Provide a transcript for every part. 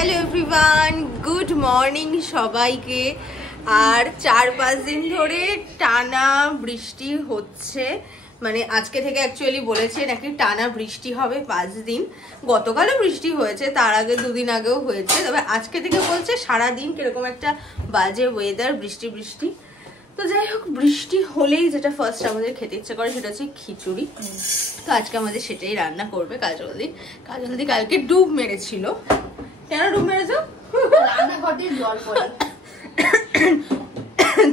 Hello everyone, good morning সবাইকে। আর 4-5 দিন ধরে টানা বৃষ্টি হচ্ছে, মানে আজকে থেকে অ্যাকচুয়ালি বলেছে নাকি টানা বৃষ্টি হবে 5 দিন। গতকালও বৃষ্টি হয়েছে, তার আগে 2 দিন আগেও হয়েছে, তবে আজকে থেকে বলছে সারাদিন কিরকম একটা বাজে ওয়েদার, বৃষ্টি বৃষ্টি। তো যাই হোক, বৃষ্টি হলেই যেটা ফার্স্ট আমাদের খেতে ইচ্ছে করে সেটা হচ্ছে খিচুড়ি। তো আজকে আমাদের সেটাই রান্না করবে কাজলদি। কাজলদি কালকে ডুব মেরেছিল। কেন ডুব মেরেছ? রান্নাঘরে জল পড়ে,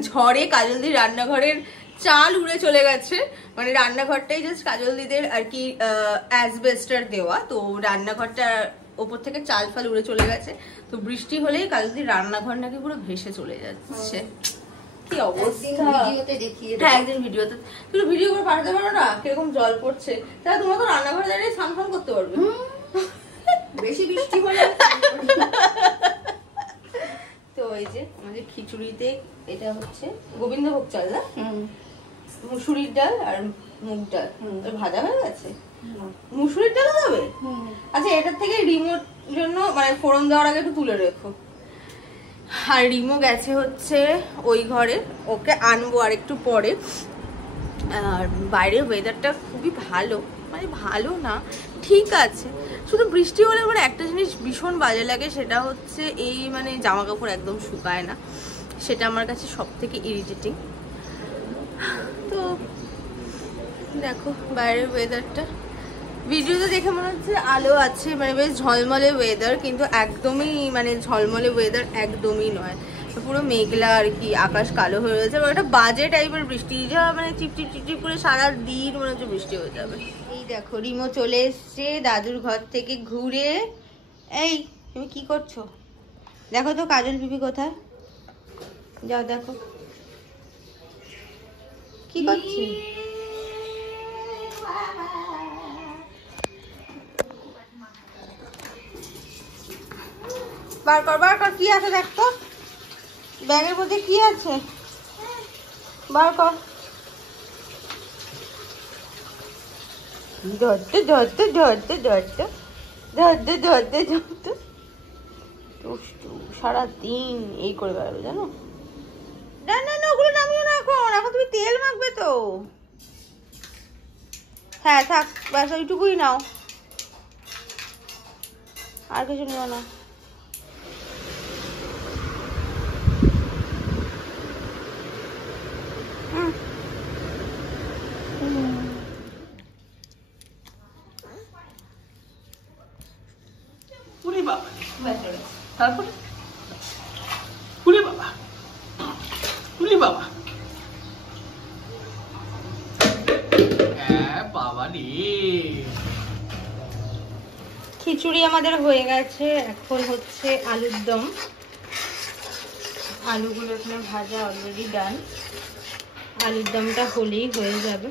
ঝড়ে কাজলদির রান্নাঘরের চাল উড়ে চলে গেছে। মানে রান্নাঘরটাই জাস্ট কাজলদিদের আর কি অ্যাসবেস্টার দেওয়া, তো রান্নাঘরটা ওপর থেকে চাল ফাল উড়ে চলে গেছে। তো বৃষ্টি হলেই কাজলদির রান্নাঘর নাকি পুরো ভেসে চলে যাচ্ছে। কি অবস্থা! হ্যাঁ, একদিন ভিডিওতে তুমি ভিডিও করে পাঠাতে পারো না কিরকম জল পড়ছে, তাহলে তোমরা তো রান্নাঘরে দাঁড়িয়ে স্নান ফান করতে পারবে। বেশি বৃষ্টি হলে তো এই যে আমাদের খিচুড়িতে এটা হচ্ছে গোবিন্দভোগ চাল, না মুসুরির ডাল আর মুগ ডাল ভাজা হয়ে গেছে। মুসুরির ডাল হবে? আচ্ছা, এটার থেকে রিমোর জন্য মানে ফোড়ন দেওয়ার আগে একটু তুলে রেখো। আর রিমো গেছে হচ্ছে ওই ঘরে, ওকে আনবো আর একটু পরে। আর বাইরের ওয়েদারটা খুবই ভালো, মানে ভালো না, ঠিক আছে। শুধু বৃষ্টি হলে মানে একটা জিনিস ভীষণ বাজে লাগে, সেটা হচ্ছে এই মানে জামা কাপড় একদম শুকায় না, সেটা আমার কাছে সব থেকে ইরিটেটিং। তো দেখো বাইরের ওয়েদারটা, ভিডিওতে দেখে মনে হচ্ছে আলো আছে, মানে বেশ ঝলমলে ওয়েদার, কিন্তু একদমই মানে ঝলমলে ওয়েদার একদমই নয়, পুরো মেঘলা আর কি, আকাশ কালো হয়ে রয়েছে। একটা বাজে টাইপের বৃষ্টি, যা মানে চিপচিপ চিপচিপ করে সারা দিন মনে হচ্ছে বৃষ্টি হয়ে যাবে। এই দেখো রিমো চলে এসছে দাদুর ঘর থেকে ঘুরে। এই তুমি কি করছো? দেখো তো কাজল পিপি কোথায়, যাও দেখো কি করছে। বার কর বার কর, কি আছে দেখ তো, ব্যাগের মধ্যে কি আছে, বার কর। ধরতে ধরতে ধরতে ধরতে ধরতে ধরতে ধরতে দুষ্টু, সারাদিন এই করে বেড়াবে জানো। না না না, ওগুলো নামিও না, এখন এখন তুমি তেল মাখবে তো। হ্যাঁ থাক, ব্যাস ওইটুকুই নাও, আর কিছু নিও না। তারপরে উরে বাবা, উরে বাবা, বাবা রে। খিচুড়ি আমাদের হয়ে গেছে, এখন হচ্ছে আলুর দম। আলুগুলো এখানে ভাজা অলরেডি ডান, আলুর দমটা হলেই হয়ে যাবে।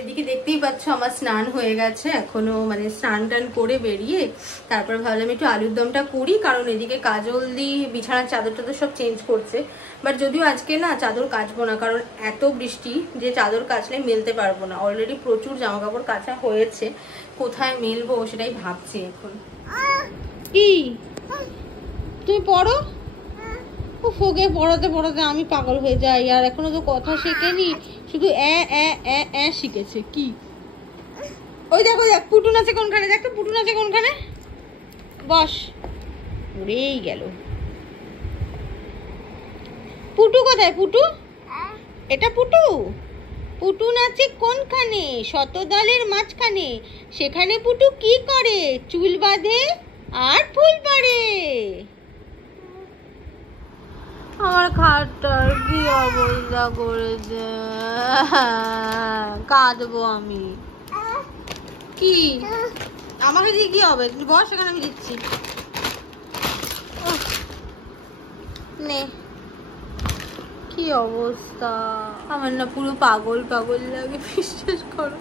এদিকে দেখতেই পাচ্ছ আমার স্নান হয়ে গেছে, এখনো মানে স্নান টান করে বেরিয়ে তারপর ভাবলাম একটু আলুর দমটা করি, কারণ এদিকে কাজলদি বিছানার চাদর টাদর সব চেঞ্জ করছে। বাট যদিও আজকে না চাদর কাচবো না, কারণ এত বৃষ্টি যে চাদর কাচলে মেলতে পারবো না। অলরেডি প্রচুর জামা কাপড় কাচা হয়েছে, কোথায় মেলবো সেটাই ভাবছি এখন। কি তুমি পড়ো? ফোকে পড়াতে পড়াতে আমি পাগল হয়ে যাই, আর এখনো তো কথা শেখেনি, শুধু শিখেছে। কি ওই দেখো দেখ, পুটুন আছে কোনখানে, দেখ তো পুটুন আছে কোনখানে, বস, উড়েই গেল। পুটু কোথায়? পুটু, এটা পুটু, পুটুন আছে কোনখানে? শতদলের মাঝখানে। সেখানে পুটু কি করে? চুল বাঁধে আর ফুল পাড়ে। আমার খাটটার কি অবস্থা করেছে, কাঁদবো আমি। কি আমাকে দিয়ে কি হবে? বস, সেখানে আমি দিচ্ছি। নে, কি অবস্থা আমার, না পুরো পাগল পাগল লাগে, বিশ্বাস করো।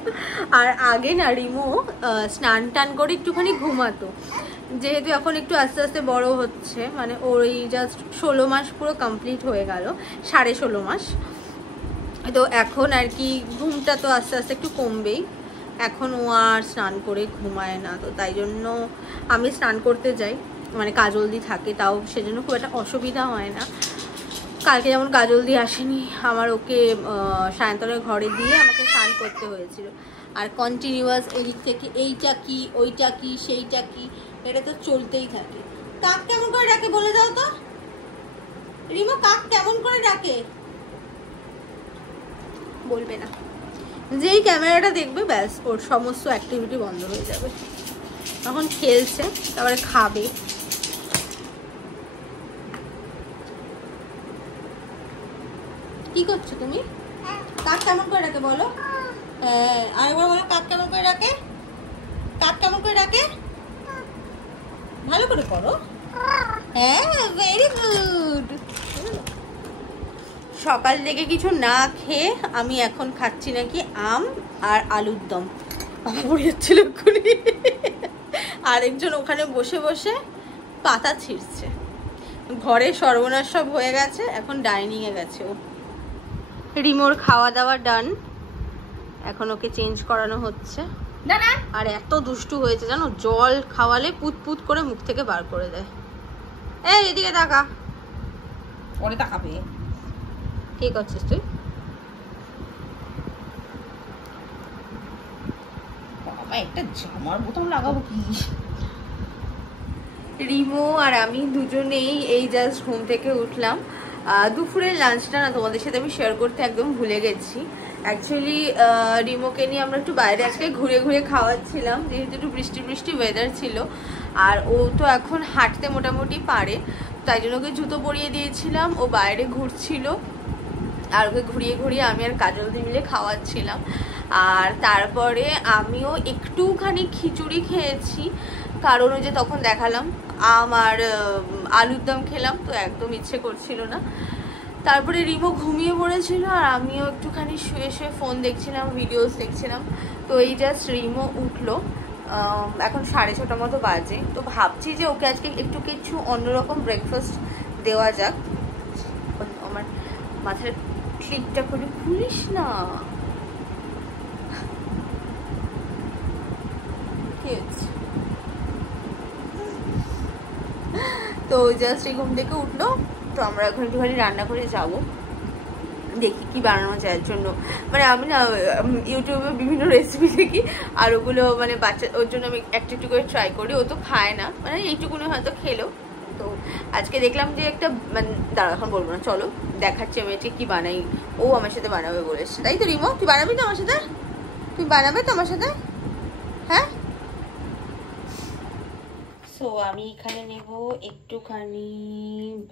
আর আগে না রিমো স্নান টান করে একটুখানি ঘুমাতো, যেহেতু এখন একটু আস্তে আস্তে বড় হচ্ছে, মানে ওর এই জাস্ট 16 মাস পুরো কমপ্লিট হয়ে গেল, 16.5 মাস। তো এখন আর কি ঘুমটা তো আস্তে আস্তে একটু কমবেই। এখন ও আর স্নান করে ঘুমায় না, তো তাই জন্য আমি স্নান করতে যাই, মানে কাজল দি থাকে, তাও সেজন্য খুব একটা অসুবিধা হয় না। কালকে যেমন কাজল দি আসেনি, আমার ওকে সায়ন্তনের ঘরে দিয়ে আমাকে স্নান করতে হয়েছিল। আর কন্টিনিউয়াস এদিক থেকে এইটা কি ওইটা কি সেইটা কি, এটা তো চলতেই থাকে। কাক কেমন করে ডাকে বলে দাও তো রিমো, কাক কেমন করে ডাকে? বলবে না। যেই ক্যামেরাটা দেখবে ব্যাস ওর সমস্ত অ্যাক্টিভিটি বন্ধ হয়ে যাবে। তখন খেলছে, তারপরে খাবে। কি করছো তুমি? কাক কেমন করে ডাকে বলো? হ্যাঁ, আরেকবার বলো, কাক কেমন করে ডাকে? কাক কেমন করে ডাকে? ভালো করে করো। হ্যাঁ, ভেরি গুড। সকাল থেকে কিছু না খেয়ে আমি এখন খাচ্ছি নাকি আম আর আলুর দম। আমার পড়ে যাচ্ছিল এক্ষুনি। আরেকজন ওখানে বসে বসে পাতা ছিঁড়ছে। ঘরে সর্বনাশ সব হয়ে গেছে, এখন ডাইনিংয়ে গেছে ও। রিমোর খাওয়া দাওয়া ডান, এখন ওকে চেঞ্জ করানো হচ্ছে। আর এত দুষ্টু হয়েছে জানো, জল খাওয়ালে পুত পুত করে মুখ থেকে বার করে দেয়। এই এদিকে তাকা, পরে তাকাবে। কি করছিস তুই? বাবা একটা জামার বোতাম লাগাবো কি? রিমো আর আমি দুজনেই এই জাস্ট ঘুম থেকে উঠলাম। দুপুরের লাঞ্চটা না তোমাদের সাথে আমি শেয়ার করতে একদম ভুলে গেছি। অ্যাকচুয়ালি রিমোকে নিয়ে আমরা একটু বাইরে আজকে ঘুরে ঘুরে খাওয়াচ্ছিলাম, যেহেতু একটু বৃষ্টি বৃষ্টি ওয়েদার ছিল। আর ও তো এখন হাঁটতে মোটামুটি পারে, তাই জন্য ওকে জুতো পরিয়ে দিয়েছিলাম, ও বাইরে ঘুরছিল। আর ওকে ঘুরিয়ে ঘুরিয়ে আমি আর কাজল দি মিলে খাওয়াচ্ছিলাম। আর তারপরে আমিও একটুখানি খিচুড়ি খেয়েছি, কারণ ওই যে তখন দেখালাম আম আর আলুর দম খেলাম, তো একদম ইচ্ছে করছিল না। তারপরে রিমো ঘুমিয়ে পড়েছিল আর আমিও একটুখানি শুয়ে শুয়ে ফোন দেখছিলাম, ভিডিওস দেখছিলাম। তো এই জাস্ট রিমো উঠলো, এখন 6:30 মতো বাজে। তো ভাবছি যে ওকে আজকে একটু কিছু অন্যরকম ব্রেকফাস্ট দেওয়া যাক। আমার মাথার ক্লিপটা করে খুলিস না, কি হচ্ছে? তো জাস্ট এই ঘুম থেকে উঠলো, তো আমরা এখন একটুখানি রান্না করে যাব, দেখি কি বানানো যায়। জন্য মানে আমি না ইউটিউবে বিভিন্ন রেসিপি দেখি, আর ওগুলো মানে বাচ্চা, ওর জন্য আমি একটু একটু করে ট্রাই করি। ও তো খায় না, মানে এইটুকুনি হয়তো খেলো। তো আজকে দেখলাম যে একটা, মানে দাঁড়া এখন বলবো না, চলো দেখাচ্ছি আমি আজকে কি বানাই। ও আমার সাথে বানাবে বলেছে, তাই তো রিমো? তুই বানাবি তো আমার সাথে? তুই বানাবে তো আমার সাথে? হ্যাঁ। সো আমি এখানে নেব একটুখানি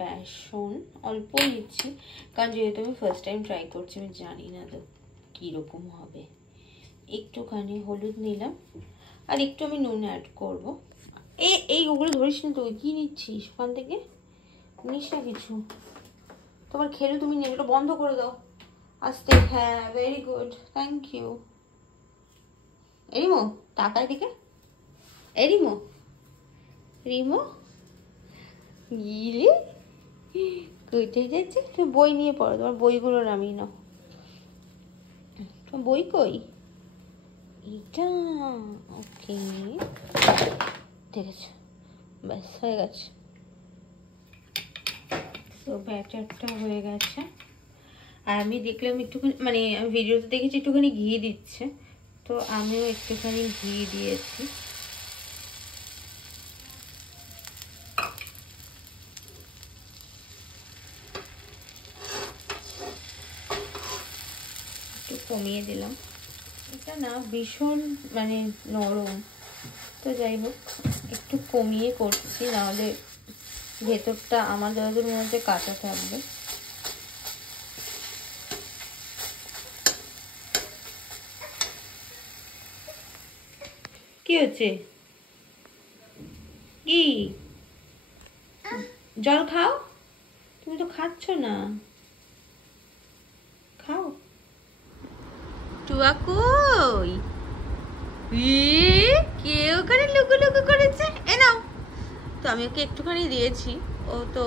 বেসন, অল্প নিচ্ছি, কারণ যেহেতু আমি ফার্স্ট টাইম ট্রাই করছি, আমি জানি না তো কীরকম হবে। একটুখানি হলুদ নিলাম, আর একটু আমি নুন অ্যাড করবো। এই ওগুলো ধরিস না, তুই কী নিচ্ছিস ওখান থেকে? নিস না কিছু, তোমার খেলে তুমি নিয়ে ওটা বন্ধ করে দাও আস্তে। হ্যাঁ, ভেরি গুড, থ্যাংক ইউ। এরিমো টাকার দিকে, এরিমো রিমো গিলি কোথায় যাচ্ছে? তুমি বই নিয়ে পড়ো, তোমার বইগুলো নামিয়ে নাও। তোমার বই কই? এটা ওকে, ঠিক আছে, ব্যাস হয়ে গেছে। তো ব্যাটারটা হয়ে গেছে। আর আমি দেখলাম একটুখানি, মানে আমি ভিডিওতে দেখেছি একটুখানি ঘি দিচ্ছে, তো আমিও একটুখানি ঘি দিয়েছি। একটু কমিয়ে দিলাম, এটা না ভীষণ মানে নরম, তো যাই হোক একটু কমিয়ে করছি, নাহলে ভেতরটা আমার যতদূর মধ্যে কাঁচা থাকবে। কি হচ্ছে? কি জল খাও? তুমি তো খাচ্ছ না, খাও। টুয়া কই? কে ওখানে লুকু লুকু করেছে? এ নাও। তো আমি ওকে একটুখানি দিয়েছি, ও তো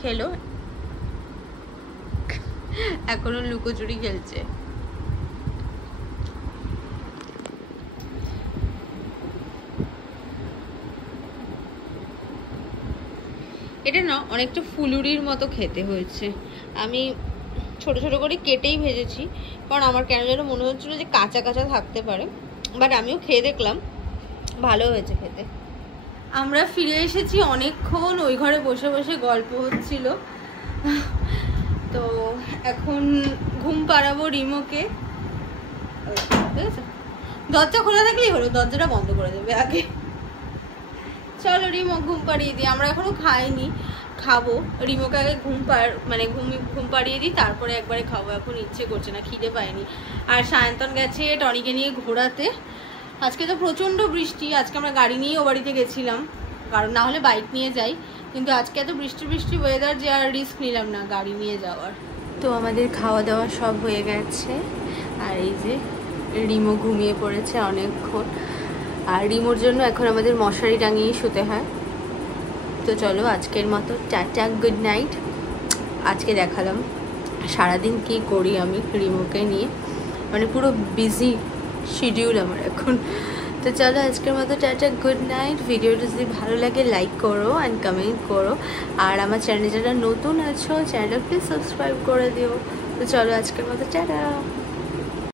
খেলো, এখনো লুকোচুরি খেলছে। এটা না অনেকটা ফুলুরির মতো খেতে হয়েছে। আমি ছোট ছোট করে কেটেই ভেজেছি, কারণ আমার কেন যেন মনে হচ্ছিল যে কাঁচা কাঁচা থাকতে পারে, বাট আমিও খেয়ে দেখলাম ভালো হয়েছে খেতে। আমরা ফিরে এসেছি অনেকক্ষণ, ওই ঘরে বসে বসে গল্প হচ্ছিল। তো এখন ঘুম পাড়াবো রিমোকে। ঠিক আছে, দরজা খোলা থাকলেই হলো, দরজাটা বন্ধ করে দেবে আগে। চলো রিমো ঘুম পাড়িয়ে দিই, আমরা এখনো খাইনি, খাবো। রিমোকে আগে ঘুম পাড়িয়ে দিই, তারপরে একবারে খাবো। এখন ইচ্ছে করছে না, খিদে পায়নি। আর সায়ন্তন গেছে টনিকে নিয়ে ঘোরাতে। আজকে তো প্রচণ্ড বৃষ্টি, আজকে আমরা গাড়ি নিয়ে ও বাড়িতে গেছিলাম, কারণ না হলে বাইক নিয়ে যাই, কিন্তু আজকে এত বৃষ্টি ওয়েদার যে আর রিস্ক নিলাম না গাড়ি নিয়ে যাওয়ার। তো আমাদের খাওয়া দাওয়া সব হয়ে গেছে, আর এই যে রিমো ঘুমিয়ে পড়েছে অনেকক্ষণ। আর রিমোর জন্য এখন আমাদের মশারি টাঙিয়ে শুতে হয়। তো চলো আজকের মতো টাটা, গুড নাইট। আজকে দেখালাম সারাদিন কি করি আমি রিমোকে নিয়ে, মানে পুরো বিজি শিডিউল আমার এখন। তো চলো আজকের মতো টাটা, গুড নাইট। ভিডিওটা যদি ভালো লাগে লাইক করো অ্যান্ড কমেন্ট করো, আর আমার চ্যানেলে যারা নতুন আছো চ্যানেলটা প্লিজ সাবস্ক্রাইব করে দিও। তো চলো আজকের মতো টাটা।